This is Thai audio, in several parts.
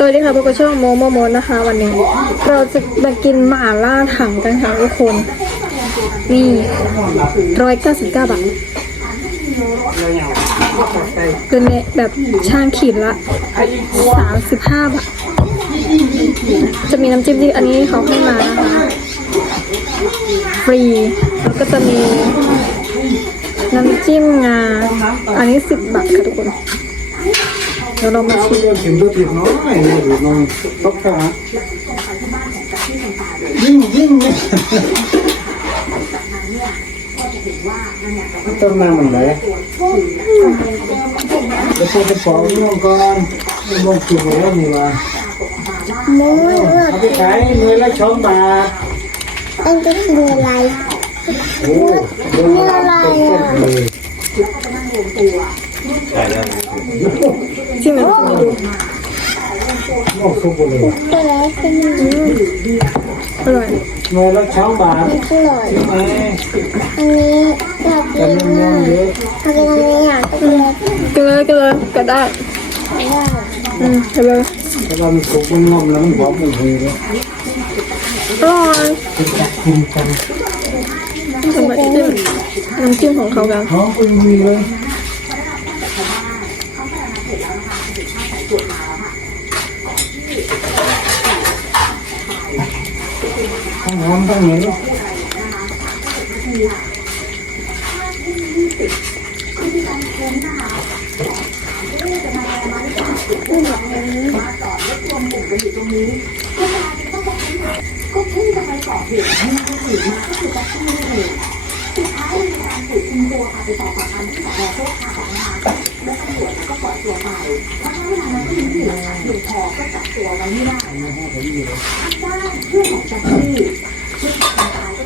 สวัสดีค่ะพวกเราช่องโมโมโมนะคะ วันนี้ เราจะมากินหม่าล่าถังกันค่ะทุกคน นี่ร้อยเก้าสิบเก้าบาทเป็นแบบช่างขีดละสามสิบห้าบาท จะมีน้ำจิ้มที่อันนี้เขาให้มานะคะ ฟรี แล้วก็จะมีน้ำจิ้มงา อันนี้สิบบาทค่ะทุกคน เดี๋ยวเรามาชิมเดียงถึงตัวผิดน้อยนรือดน้อยต้องขายิ่งยิ่งไม่ต้นน้ำมันไหลแล้วพอไปสองน้องก่อนน้องกินแล้วนี่ว่าเอาไปขายมือละช้อมบาทอันก็คืออะไรโอ้เนื้ออะไรอะแล้วก็จะนงรตัวใช่แล้ so volevo. อะไรเป็นหมูอร่อย Noi la ciomba. อร่อย Eh, อันนี้อยากกิน non มาก non io. ทำเป็นอันนี้อยากกินเลยกินเลยกินเลยก็ได้ว่าอืมกินเลย Però mi sto con non non va bene. อร่อยทำไมจิ้มน้ำจิ้มของเขา ห้องน้ำห้องนี้ก็เพิ่งจะไปก่อเหตุมีคนอื่นมาก็คือจะต้องไม่เองสุดท้ายมีการถูกตัวค่ะไปสอบปากคำที่สพโชคชัยนะคะแล้วตำรวจก็ปล่อยตัวไปเพราะเวลานั้นก็มีเหตุผเพียงพอก็จับตัวไว้ไม่ได้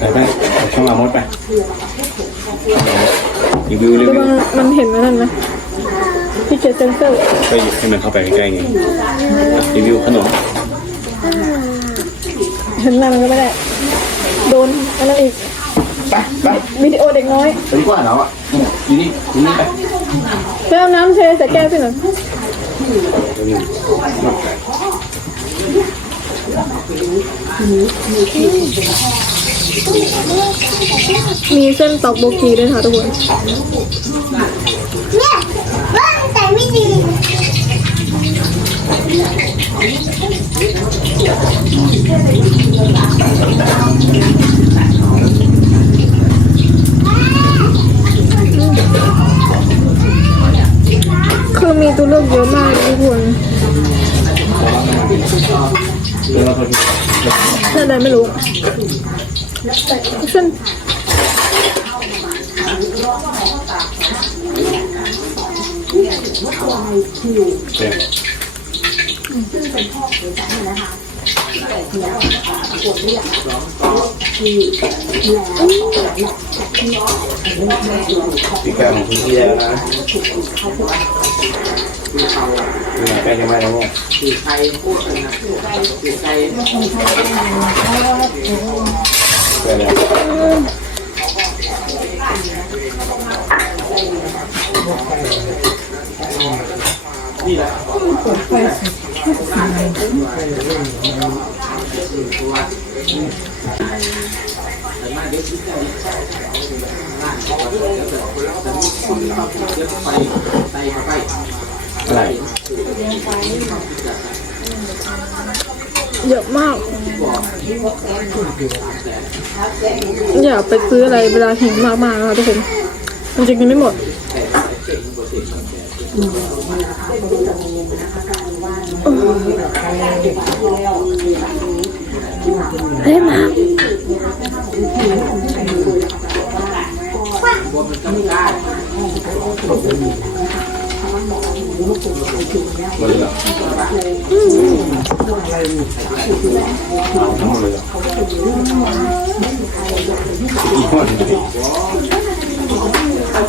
ปไปช่องอามดไปรีวิวรีดูวิวมันมันเห็นไหมนั่นไหมพี่เจเซนเซอร์ไปให้มันเข้าไปใกล้ๆไงรีวิวขนมเห็นหน้ามันก็ไม่ได้โดนอะไรอีกไปไปวิดีโอเด็กน้อยไปดีกว่าเราอะอยู่นี่อยู่นี่ไปไปเอาน้ำเทใส่แก้วพี่หน่อยเดี๋ยวหนึ่ง มีเส้นตอกโบกีด้วยค่ะทุกคนเนี่ยว่าแต่ไม่ดีคือมีตัวเลือกเยอะมากทุกคน เดี๋ยวเราไปเส้นอะไรไม่รู้เส้นเดี๋ยวปีกาขอ พี่แกำที่ที่แล้วนะนี่ใกล้จะมาแล้วเนี่ยเกิดอะไรนี่แหละ เยอะมาก อย่าไปซื้ออะไรเวลาหิวมากๆนะคะทุกคนมันจะกินไม่หมดอ เฮ้ยมาห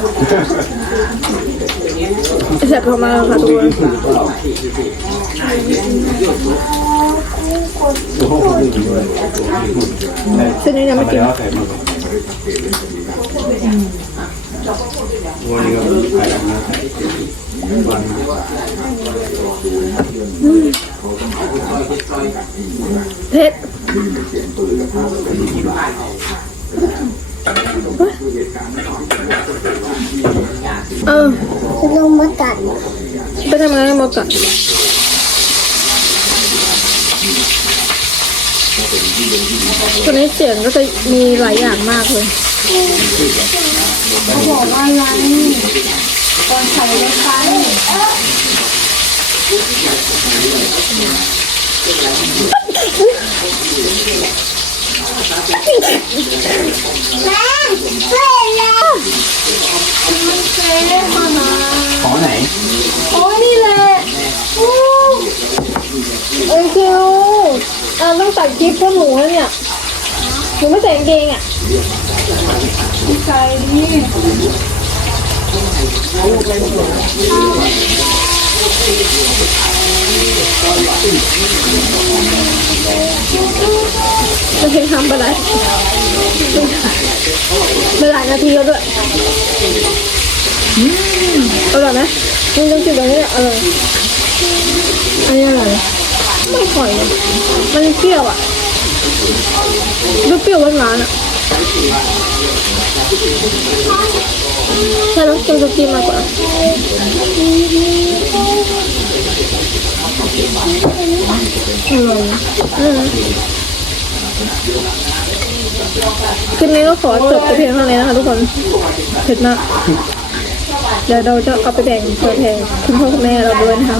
มดเลยเหรอเอามดเลยเหรออีกคนเสร็จพอมาแล้วค่ะทุกคนเส้นนี้ยังไม่กินวันนี้ก็ใส่กันนะวันเผ็ด เออจะลงมากัดไปทำงานมาก่อนตัวนี้เสียงก็จะมีหลายอย่างมากเลยเขาบอกว่าอะไรตอนใส่รถไฟแม่เสร็จแล้วมันเสร็จแล้วนะ ของไหน โอ้ยนี่แหละอู้เอ้ยคิว อ่าต้องตัดคลิปเพื่อหนูแล้วเนี่ยหนูไม่ใส่กางเกงอะใส่ดีจะเพียงทำไปไหนไปหลายนาทีแล้วด้วยอร่อยไหมนี่ต้องกินแบบนี้อร่อยอันนี้อร่อย ไม่ค่อยเลยมันเปรี้ยวอะเปรี้ยวๆหวานๆอะใช่แล้วกินซุกี้มากกว่าอร่อยอืมคลิปนี้ก็ขอจบไปเพียงเท่านี้นะคะทุกคนเผ็ดมากเดี๋ยวเราจะเอาไปแบ่งเพื่อแทนคุณพ่อคุณแม่เราด้วยนะคะ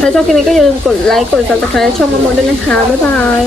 ถ้าชอบคลิปนี้ก็อย่าลืมกดไลค์ กด subscribe ช่องมะมดด้วยนะคะ บ๊ายบาย